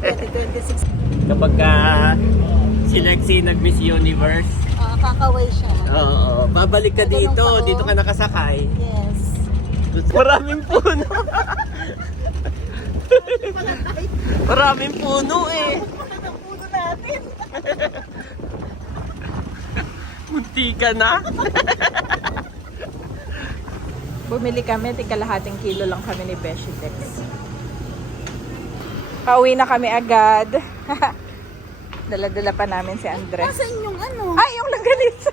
2026. Kapag si Lexi nag-Miss Universe, Kakaway siya. oo, babalik ka Ganun dito. pa, oh. Dito ka nakasakay. Yes. Maraming puno. Maraming puno eh. Ang puno natin. Munti ka na. Bumili kami, tigkalahating kilo lang kami ni Beshi Tex. Pauwi na kami agad. Dala-dala pa namin si Andres. Nasa inyong ano? Ay, yung langganisa!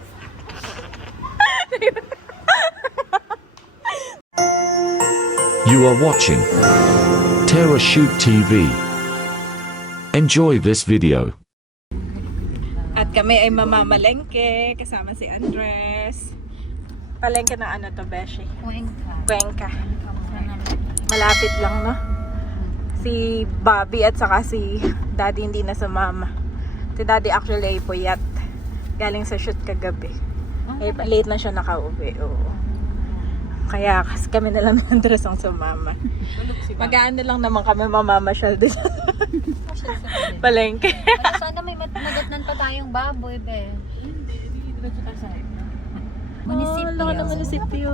You are watching Terra Shoot TV. Enjoy this video. At kami ay mamamalengke kasama si Andres. Palengke ng ano to, Beshi? Cuenca. Malapit lang, no? Si Bobby at saka si Daddy hindi na sumama. Si Daddy actually ay puyat. Galing sa shoot kagabi. Eh, late na siya nakauwi. Oo. Kaya kasi kami na lang ng Andres ang sumama. Mag-aano lang naman kami mamamasyal din. Palengke. Sana may magatnan pa tayong baboy, be. Munisipyo. Laki ng munisipyo.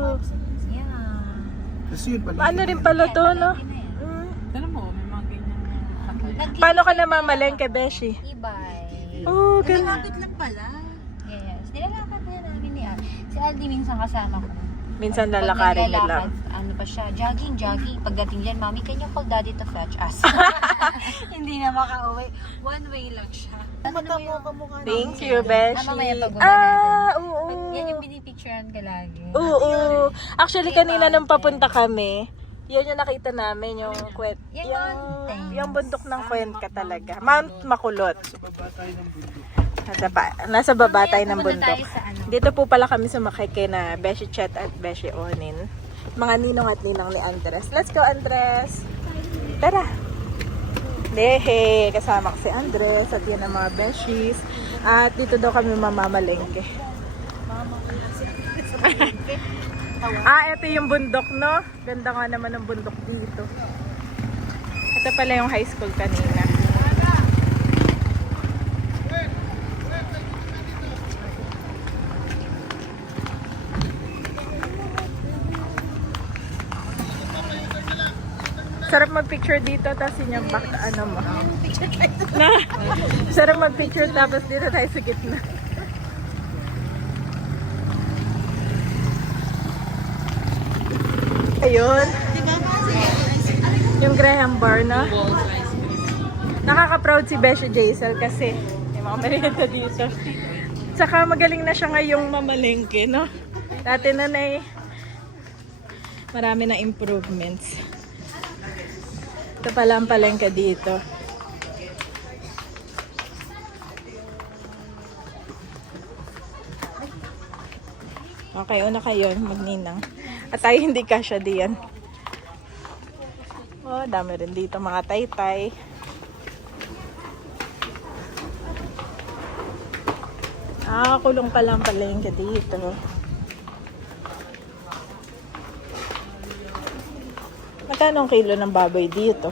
Yeah. Ano rin pala to, no? Paano ka namamalengke, Beshi? Ibay. Oh, ganun. Malapit lang pala. Yes. Nilalakad na namin ni Al. Si Aldi minsan kasama ko. Minsan Pag lalakarin naglalakad, nila. ano pa siya, jogging. Pagdating dyan, Mami, can you call Daddy to fetch us? Hindi na makauwi. One way lang siya. Mata mo kamukha namin. Thank you, Beshi. Mamaya pag-ulan natin. Oo. Yan yung binipicturean ka lagi. Oo. Actually, kanina nung papunta kami, yan yung nakita namin, yung yung bundok ng Cuenca talaga. Mount Makulot. Nasa baba tayo ng bundok. Dito po pala kami sumakay kay na Beshi Chet at Beshi Onin. Mga ninong at ninang ni Andres. Let's go, Andres! Tara! Dehe! Kasama ko si Andres at yan ang mga Beshis. At dito daw kami mamamalengke. Ito yung bundok, no? Ganda nga naman ng bundok dito. Ito pala yung high school kanina. Sarap mag-picture dito, tapos yun yung back, ano mo. Sarap mag-picture, tapos dito tayo sa gitna. Ayun. Yung Graham Bar, no? Nakaka-proud si Beshi Jaisal kasi may mga merienda dito. Tsaka magaling na siya ngayong mamalengke, no? Dati na marami na improvements. Ito pala ang palengke dito. Okay, una kayo magninang. At tayo hindi kasya diyan. Oh, dami rin dito mga taytay. Kulong pa lang palengke dito. Magkano ang kilo ng baboy dito?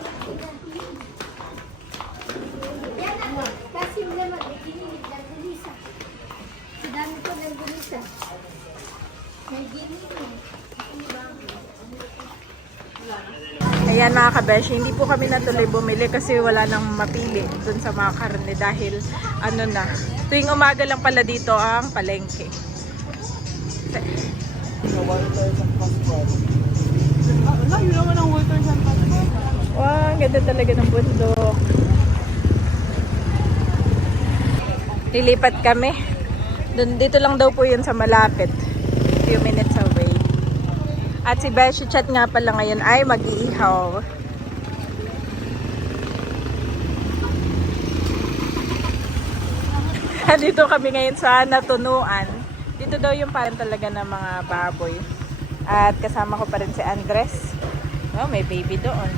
Ayan mga kabeshi, hindi po kami natuloy bumili kasi wala nang mapili dun sa mga karne dahil ano na, tuwing umaga lang pala dito ang palengke. Wow, ang ganda talaga ng bundok. Lilipat kami. Dito lang daw po yun sa malapit. Few minutes away. At si Beshi Chat nga pala ngayon ay mag-iihaw. Dito kami ngayon sa Natunuan. Dito daw yung parang talaga ng mga baboy. At kasama ko pa rin si Andres. Oh, may baby doon.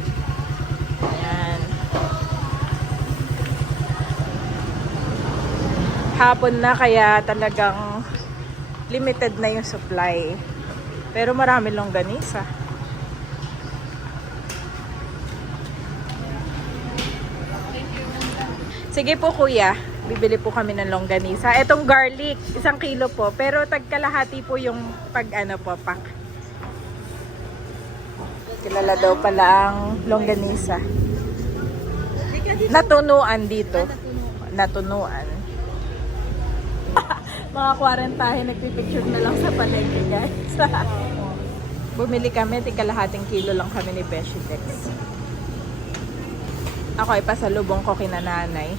Ayan. Hapon na kaya talagang limited na yung supply. Pero marami longganisa. Sige po kuya, bibili po kami ng longganisa. Etong garlic, 1 kilo po. Pero tagkalahati po yung pag ano po, pack. Kilala daw pala ang longganisa. Natunuan dito. Natunuan. Mga 40 nagpipicture na lang sa palengke guys. Bumili kami, tigkalahating kilo lang kami ni Beshi Dex. Ako ay pasalubong ko kina nanay.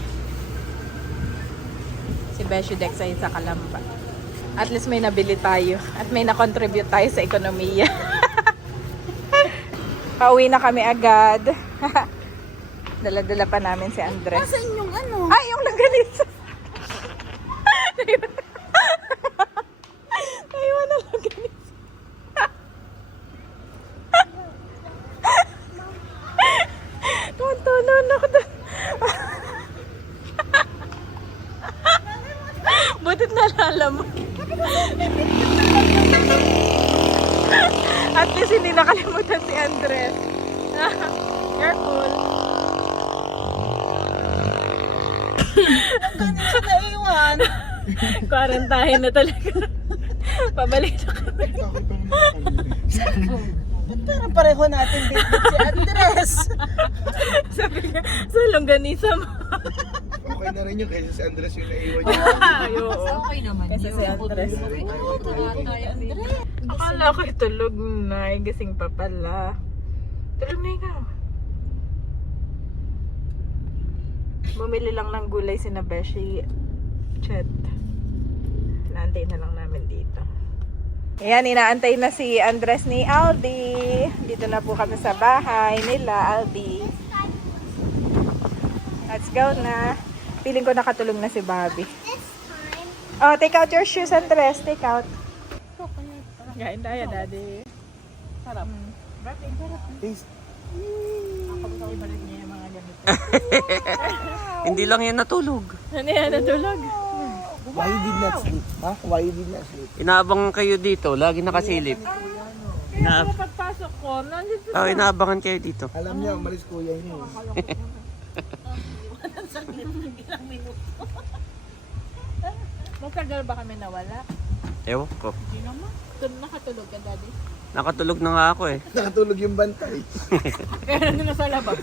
Si Beshi Dex ay sa Kalamba. At least may nabili tayo. At may na-contribute tayo sa ekonomiya. Pauwi na kami agad. Dala-dala pa namin si Andres. Saan yung ano? Ay, yung longganisa. Naiwan na longganisa. Tuwan-tuwan ako doon. Butit nalala mo. At least hindi nakalimutan si Andres. Careful. Ganito na iwan. Quarantine na talaga. Pabalik na kami. Ba't parang pareho natin dito si Andres? Sabi niya, sa longganisa mo. Okay na rin yun kaysa si Andres yung naiwan niya. Ay, oo. Okay naman. Kasi si Andres. Akala ko tulog na. Gising pa pala. Tulog na ikaw. Bumili lang ng gulay si Beshi Chet. Naantay na lang namin dito. Ayan, inaantay na si Andres ni Aldi. Dito na po kami sa bahay nila, Aldi. Let's go na. Feeling ko nakatulog na si Bobby. Oh, take out your shoes, Andres. Take out. Kain tayo, Daddy. Sarap. Hindi lang yan natulog. Ano yan, natulog? Why you did not sleep? Ha? Why you did not sleep? Inaabangan kayo dito. Lagi nakasilip. Kaya ako pagpasok ko, nandito Oh, inaabangan kayo dito. Alam niya, umalis kuya niya. Matagal ba kami nawala? Ewan ko. Hindi naman. Nakatulog ka, Daddy. Nakatulog na nga ako eh. Nakatulog yung bantay. Kaya nandun na sa labas.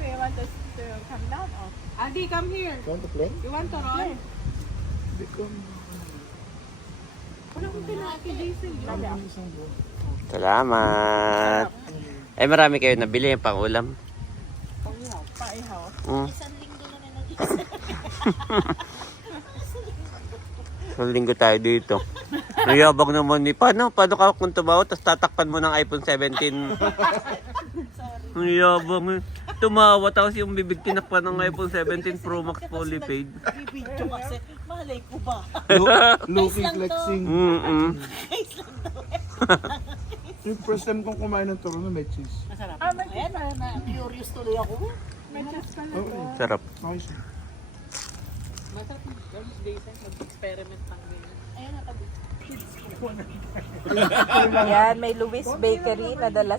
You want us to come down? Oh. Aldi, come here. You want to play? You want to run? Become... Wala kong pinaki-diesel. Salamat. Ay, marami kayo nabili yung pang-ulam. Paihaw. Isang linggo tayo dito. Nayabang naman ni, paano ka kung tumawa, tapos tatakpan mo ng iPhone 17. Nayabang eh. Tumawa, tapos yung bibig tinakpan ng iPhone 17 Pro Max fully paid. Bibidyo kasi, malay ko ba? Low-key flexing. Yung first time kong kumain ng turon na may cheese. Masarap. May cheese pala na. Curious tuloy ako. May cheese pala. Oo. Sarap. Okay siya. Masarap yung Jason, mag-experiment pang ganyan. Ayan na tabi. Yan, may Louis Bakery na dala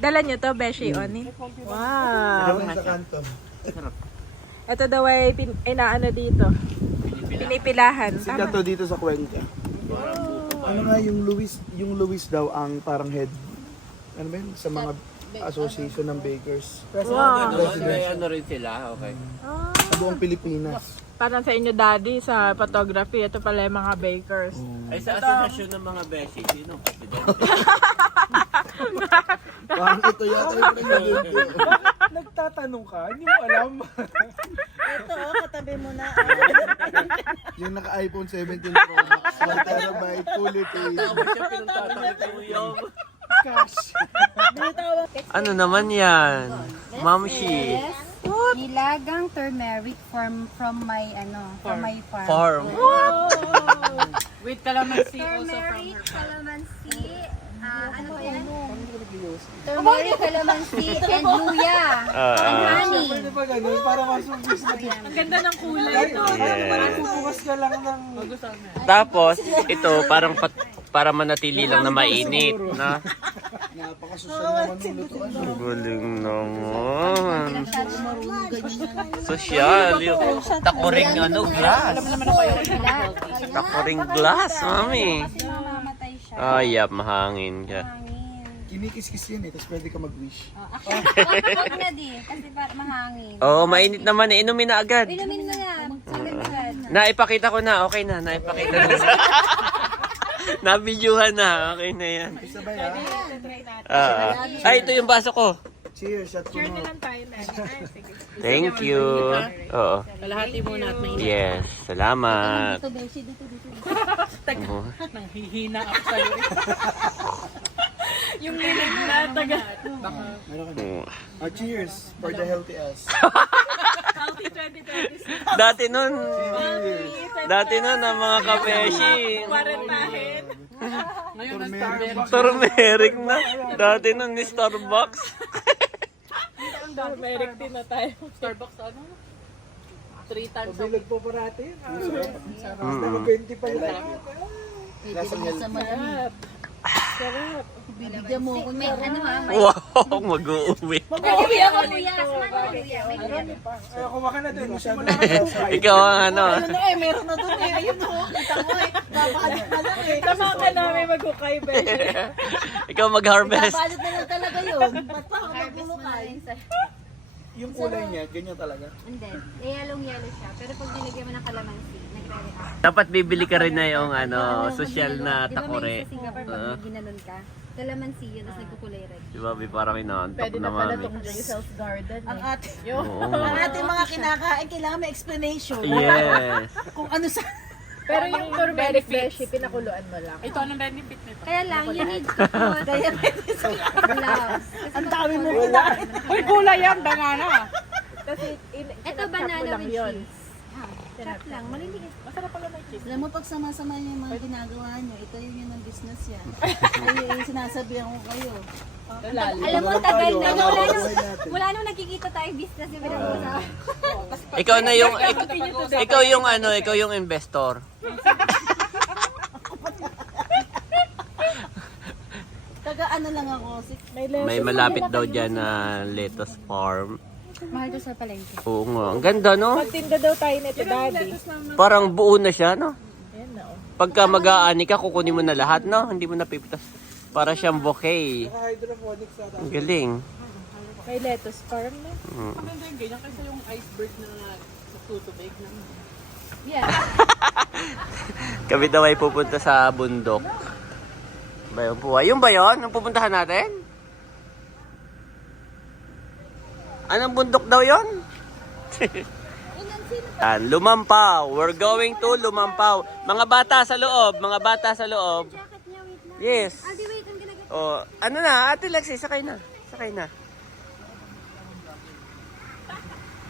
dala nyo to, Beshi, Oni. Wow. Gawin sa kanton. Ito daw ay inaano dito. Pinipilahan. Sika Tama. to dito sa Cuenca. Ano nga yung Louis daw ang parang head. Ano ba yun? Sa mga association ng bakers. Wow. Ano rin sila, okay. Sa buong Pilipinas. Parang sa inyo, Daddy, sa photography, ito pala yung mga bakers. Ay, sa asosasyon ng mga beshi, sino? Parang ito yata yung presidente. Nagtatanong ka, hindi mo alam. Ito, katabi mo na. Yung naka-iPhone 17 Pro Max, 1 terabyte, fully paid. Cash. Ano naman yan? Mamshi. Nilagang turmeric from my from my Farm. farm. With calamansi Turmeric, calamansi, ano ba yan? Turmeric, calamansi, and luya, and honey. Pwede ba ganun? Para masubis na din. Ang ganda ng kulay ito. Yes. Pupukas ka lang ng... Tapos, ito, parang para manatili lang na mainit. Na? Napakasosyal naman yung lutuan. Galing naman. Marunong ganyan. Sosyal. Yung takuring ano, glass. Takuring glass, mami. Kasi mamamatay siya. Ayap, mahangin ka. Kinikis-kis yan eh, tapos pwede ka mag-wish. Actually, wag na di. Kasi mahangin. Oo, mainit naman eh. Inumin na agad. Inumin mo na. Agad-agad. Naipakita ko na. Okay na, naipakita na. Nabidyuhan na. Okay na yan. Sabay ha? Ay, ito yung baso ko. Cheers, shot ko mo. Thank you. Oo. Kalahati muna at may Yes, salamat. Dito, Beshi. Dito. nanghihina ako sa'yo. Yung lilig na taga. Meron ka na. Cheers for the healthy ass. Healthy 2026. Dati nun ang mga kapeshi. Kwarentahin. Ngayon ang Starbucks. Turmeric na. Dati nun ni Starbucks. Turmeric din na tayo. Starbucks ano? 3 times a Bilag po parati. Naka 20 pa lang. Lasa niya. Bibigyan mo ako May ano ha? Wow, mag-uuwi. Mag-uwi ako Kuya, dito. saan ka kuya? May kuya. Ay, kuha ka na dun. Ikaw ang ano. Ano na eh, meron na doon eh. Ayun o, kita mo eh. Babalik na lang eh. Tama ka namin mag-ukay, Beshi. Ikaw mag-harvest. Babalik na lang talaga yun. Ba't pa ako magbumukay? Yung kulay niya, ganyan talaga. Hindi. Yellow siya. Pero pag nilagyan mo ng calamansi, nagre-react. Dapat bibili ka rin na yung ano, social na Di ba may takore. sa Singapore pag ginanon ka? Calamansi yun, tapos nagkukulay red. Di ba, parang inaantok Pwede na na pala mami. itong Rizal's Garden. Ang ating, Oo. ang ating mga kinakain, kailangan may explanation. Yes. Kung ano sa... Pero yung turmeric, Beshi, pinakuluan mo lang. Ito, anong benefit nito? Kaya lang, you need to put gloves. Ang dami mo kinain. Uy, gulay yan, banana. Kasi, Ito banana with cheese. Chop lang, maliliit. Masarap pala may cheese. Alam mo, pag sama-sama niyo yung mga ginagawa niyo, ito yun ang business yan. Ay, sinasabihan ko kayo. Alam mo, tagal na. Wala nung nakikita tayo business yung pinag-uusapan. Ikaw na yung, ikaw yung ano, ikaw yung investor. Taga ano lang ako, May malapit daw dyan na lettuce farm. Mahal ko sa palengke. Oo nga. Ang ganda, no? Magtinda daw tayo nito, Daddy. Parang buo na siya, no? Ayan na, oh. Pagka mag-aani ka, kukunin mo na lahat, no? Hindi mo napipitas. Para siyang bouquet. Hydroponics na. Ang galing. May lettuce farm na. Maganda yung ganyan kaysa yung iceberg na nagtutubig na. Yeah. Kami daw ay pupunta sa bundok. Ba yun po? Yung ba yun? Ang pupuntahan natin? Anong bundok daw yun? Lumampaw. We're going to Lumampaw. Mga bata sa loob. Mga bata sa loob. Jacket niya, wait lang. Yes. Ate, wait. Ang ginagawa. Oh, ano na? Ate Lexi, sakay na. Sakay na.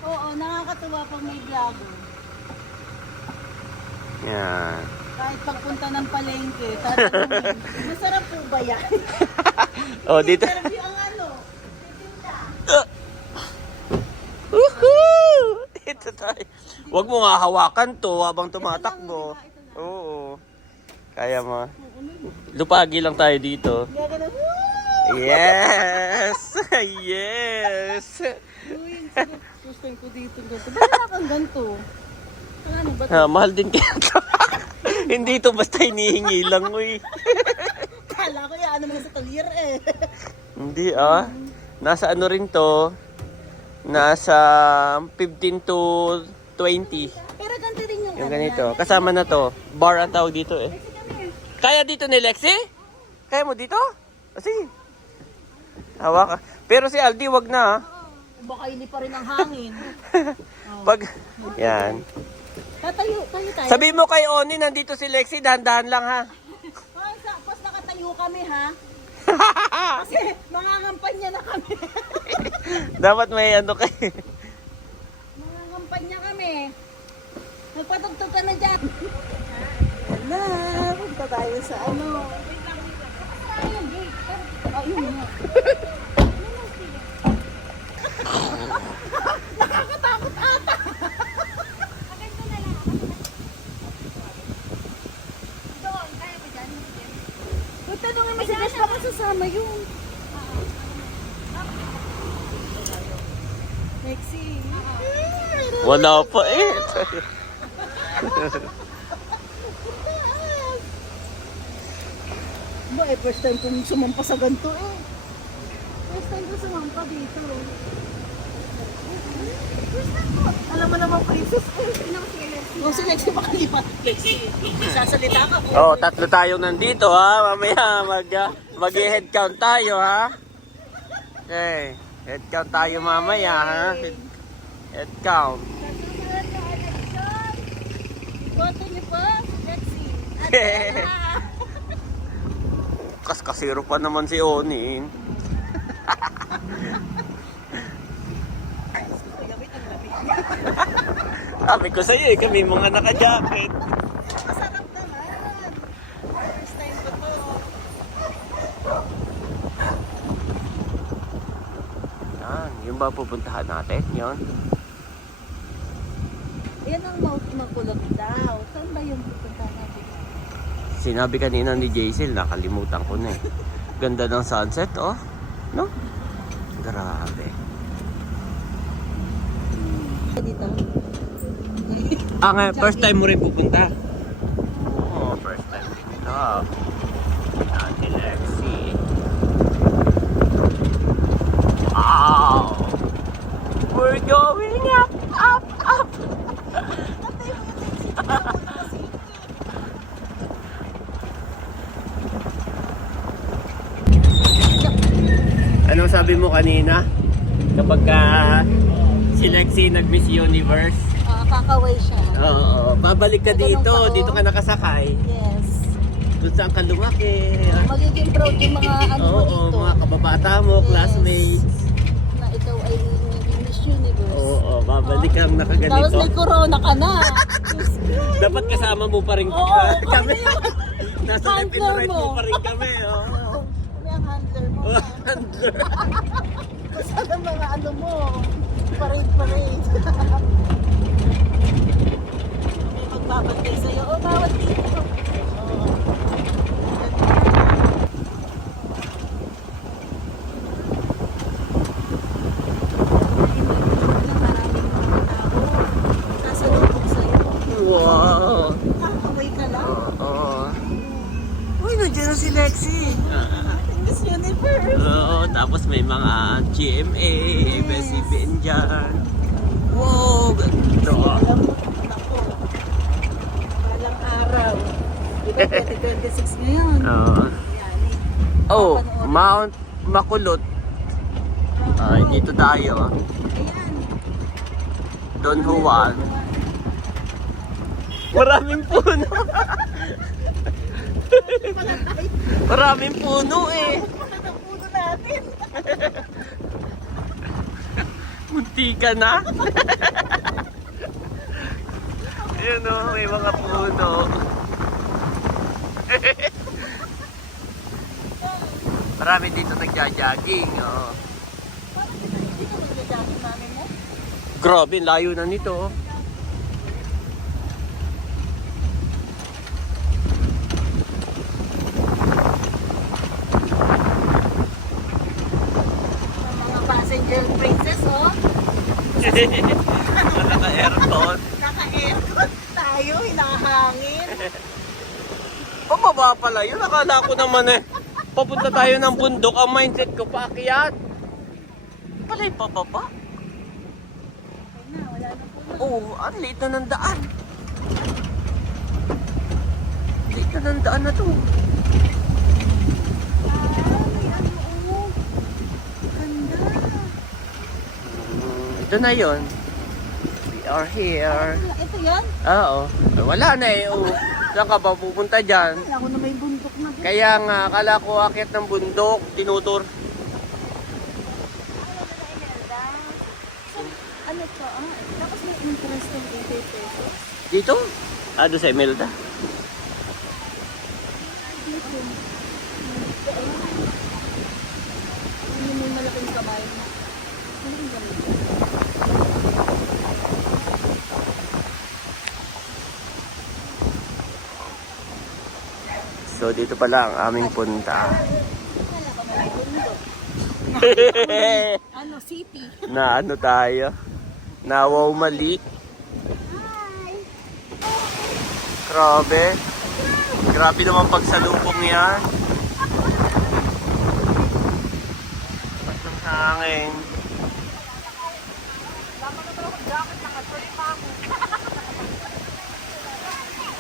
oo, nakakatuwa pag may vlogger. Yan. Kahit pagpunta ng palengke, tatanungin, masarap po ba yan? Oh, dito. Interview ang ano, Woohoo! Dito tayo. Huwag mo nga hawakan to habang tumatakbo. Oo. Kaya mo. Lupagi lang tayo dito. gagana, Yes! Yes! gusto ko dito. Wala kang ganito. Ano ba? Mahal din kaya to. Hindi to basta hinihingi lang, uy. Kala ko yan, ano mga sa talir eh. Hindi Nasa ano rin to. Nasa 15 to 20. Pero ganito rin yung Yung ano ganito. yan. Kasama na to. Bar ang tawag dito eh. Kaya dito ni Lexi? Kaya mo dito? Sige. Hawak ka. Pero si Aldi, wag na. Baka hindi pa rin ang hangin. Pag, yan. Tayo tayo. Sabi mo kay Oni, nandito si Lexi, dahan-dahan lang ha. Ay, pas nakatayo kami ha. Kasi mangangampanya na kami. Dapat may ano kay. Mangangampanya kami. Nagpatugtog ka na dyan. Wala, punta tayo sa ano. Ayun nga. Nakakatakot ata. Doon, kaya ko dyan. Huwag tanongin mo si Des, baka sasama yun. Lexi. Wala pa eh. Ba, first time kong sumampa sa ganito eh. First time ko sumampa dito. Alam mo naman, princess eh. Kung si Lexi makalipat, Lexi. Sasalita ka po. Oh, tatlo tayong nandito ha. Mamaya mag-head count tayo ha. Okay, head count tayo mamaya ha. Head count. Boto niyo po, Lexi. Kasiro pa naman si Onin. Sabi ko sa'yo eh, kami mga naka-jacket. Masarap naman. First time ko to. Yan, yung ba pupuntahan natin? Yun. Yan ang makulot daw. Saan ba yung pupunta natin? Sinabi kanina ni Jaisel, nakalimutan ko na eh. Ganda ng sunset, oh. No? Grabe. Dito. First time mo rin pupunta? Oo, first time dito. Ate Lexi. Wow! We're going up, up, up! Anong sabi mo kanina? Kapag si Lexi nag-Miss Universe? Kakaway siya. Oo, babalik ka dito. Dito ka nakasakay. Yes. Kung saan ka lumaki. Magiging proud yung mga ano mo Oo, dito. mga kababata mo, Yes. classmates. Na ikaw ay naging Miss Universe. Oo, babalik kang Tapos nakaganito. may corona ka na. Dapat kasama mo pa rin Oo, kami. Nasa left and handler right mo mo. pa rin kami. Oo. Kami ang handler mo. Handler. Kasi ang mga ano mo, parade-parade. May magbabantay sa'yo. O, bawat dito. Wow. Away ka lang. Oo. Uy, nandiyan na si Lexi. Miss Universe. Oo, tapos may mga GMA, ABS-CBN dyan. Wow, ganda. Alam mo, ako. Balang araw. Di ba 2026 ngayon? Oo. Yan eh. Oh, Mount Makulot. Ay, dito tayo. Ayan. Don Juan. Maraming puno. Maraming puno eh. Ang puno natin. Munti ka na. Ayun o, may mga puno. Marami dito nagja-jogging. Oh. Hindi ka magja-jogging namin mo? Grabe, layo na nito. Mga passenger princess, oh. Naka-aircon. Naka-aircon tayo, hinahangin. Pababa pala yun. Akala ko naman eh. Papunta tayo ng bundok. Ang mindset ko, paakyat. Pala'y pababa. Oo, ang late na ng daan. Late na ng daan na to. Ito na yon. We are here. Ito yan? Oo. Ay, wala na eh. Oo. Saan ka ba pupunta dyan? Ako na may bundok na. Kaya nga, akala ko akit ng bundok, tinutur. Ano to? Tapos may interest ng 80 pesos. Dito? Doon sa Imelda. Hindi may malaking kamay. Malaking kamay. So, dito pala ang aming punta. Ano, city. Na ano tayo? Na wow mali. Grabe. Grabe naman pagsalubong yan. Lakas ng hangin.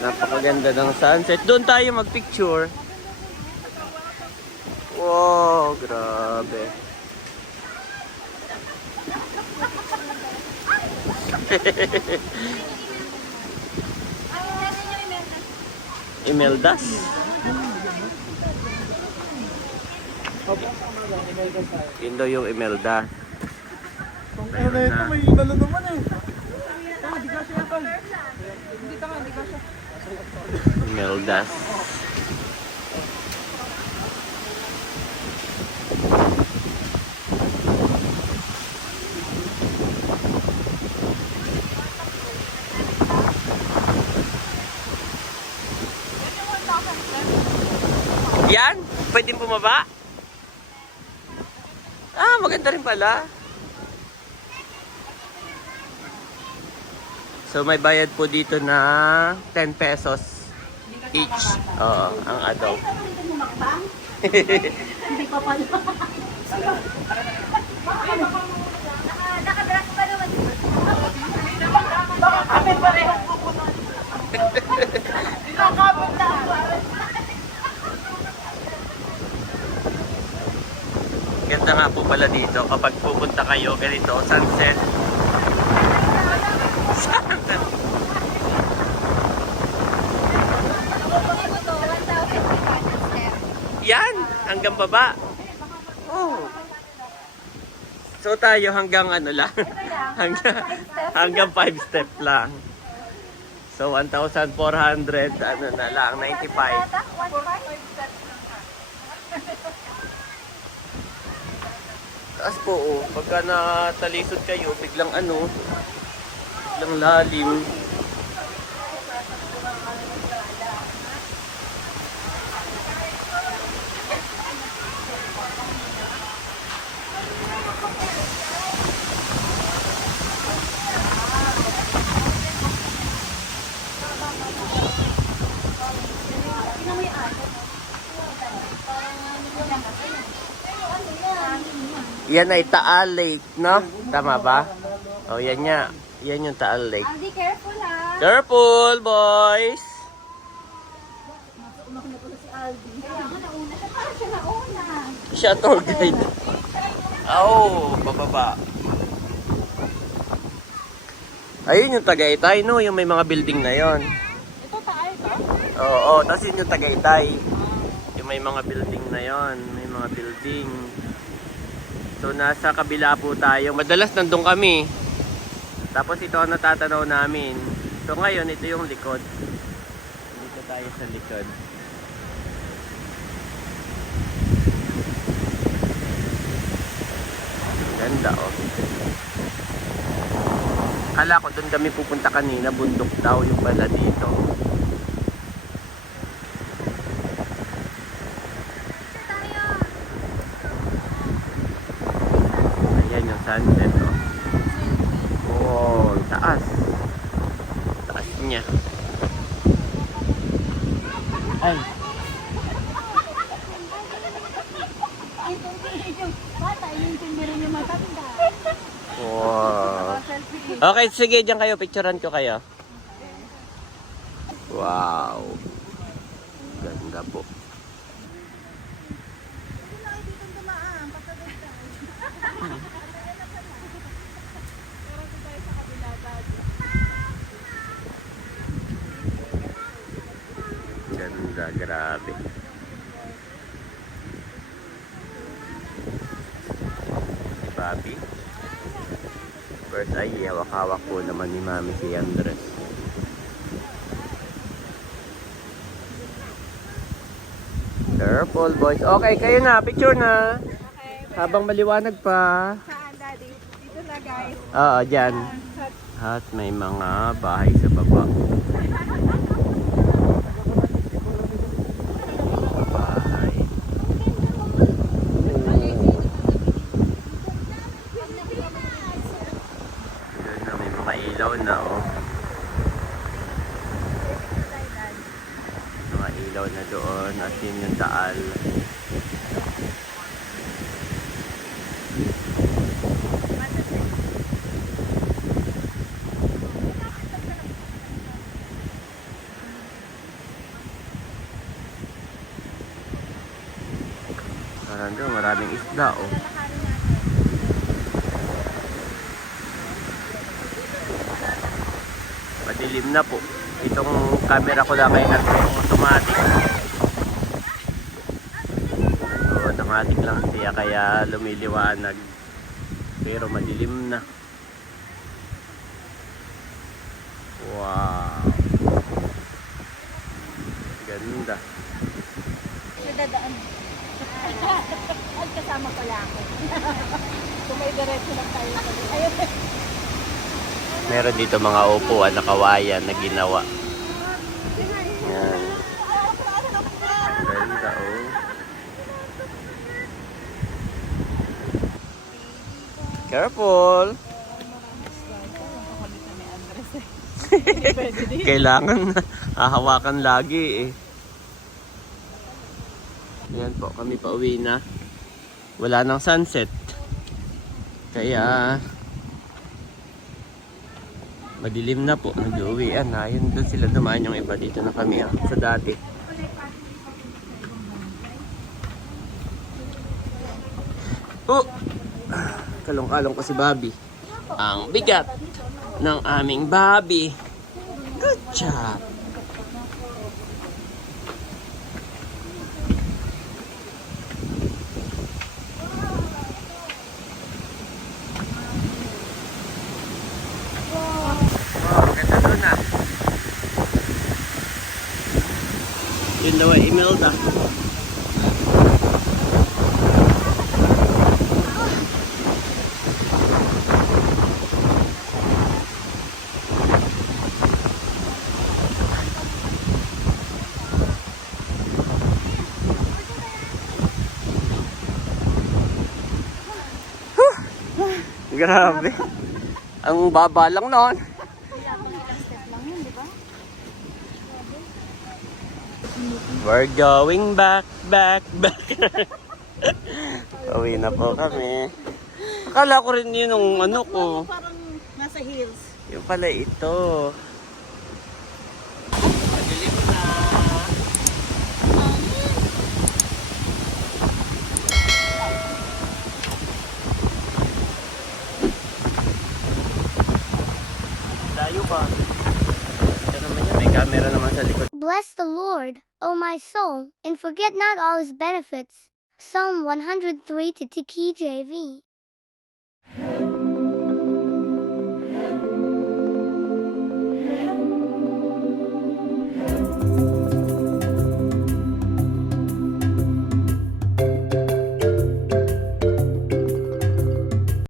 Napakaganda ng sunset. Doon tayo magpicture. Wow, grabe. Imeldas. Yun daw yung Imelda. Ano na ito, may dala naman eh. Imeldas. Yan? Pwedeng bumaba? Ah, maganda rin pala. So may bayad po dito na 10 pesos each. Oo, ang adult. Hindi pa pala. Nakadress pa naman. Kami pareho pupunod. Nakabot na. Ganda nga po pala dito kapag pupunta kayo ganito, sunset. Sunset. Yan, hanggang baba. Oh. So tayo hanggang ano lang. hanggang 5 step lang. So 1,400 ano na lang, 95. Taas po oh, pagka natalisod kayo, biglang ano, biglang lalim. Yan ay Taal Lake, no? Tama ba? Oh, yan nga. Yan yung Taal Lake. Be careful ha. Careful, boys! Siya tour guide. Oh, bababa. Ayun yung Tagaytay, no? Yung may mga building na yon. Ito tayo to? Oo, tapos yun yung Tagaytay. Yung may mga building na yon, may mga building. So nasa kabila po tayo. Madalas nandun kami. Tapos ito ang natatanaw namin. So ngayon ito yung likod. Dito tayo sa likod. Ganda oh. Kala ko doon kami pupunta kanina. Bundok daw yung pala dito. Sunset, oh. Oh, taas. Taas niya. Ay. Wow. Okay, sige, diyan kayo. Picturean ko kayo. Wow. Ganda po. Ganda, grabe. Si Bobby. First ay hawak-hawak po naman ni Mami si Andres. Careful, boys. Okay, kayo na. Picture na. Habang maliwanag pa. Saan, Daddy? Dito na, guys. Oo, dyan. At may mga bahay sa baba. Bahay. ilaw na doon at yun yung Taal. Parang doon maraming isda oh. Madilim na po. Itong camera ko lang ay nag-automatic. Automatic lang siya kaya lumiliwanag. Pero madilim na. Wow. Ganda. Nadadaan. Ay, kasama pala ako. Kung may diretso lang tayo. Ayun. Meron dito mga upuan na kawayan na ginawa. Yan. Ganda oh. Careful! Kailangan hahawakan lagi eh. Yan po, kami pauwi na. Wala nang sunset. Kaya madilim na po, nag-uwian na. Yun doon sila dumaan yung iba. Dito na kami sa dati. Oh! Kalong-kalong ko si Bobby. Ang bigat ng aming Bobby. Good job! Maganda doon ah. Yun daw ay Imelda. Grabe. Ang baba lang noon. We're going back. Uwi na po kami. Akala ko rin yun yung ano ko. Parang nasa hills. Yung pala ito. Madilim na. Layo pa. Ito naman yun, may camera naman sa likod. Bless the Lord, O my soul, and forget not all his benefits. Psalm 103 to TKJV.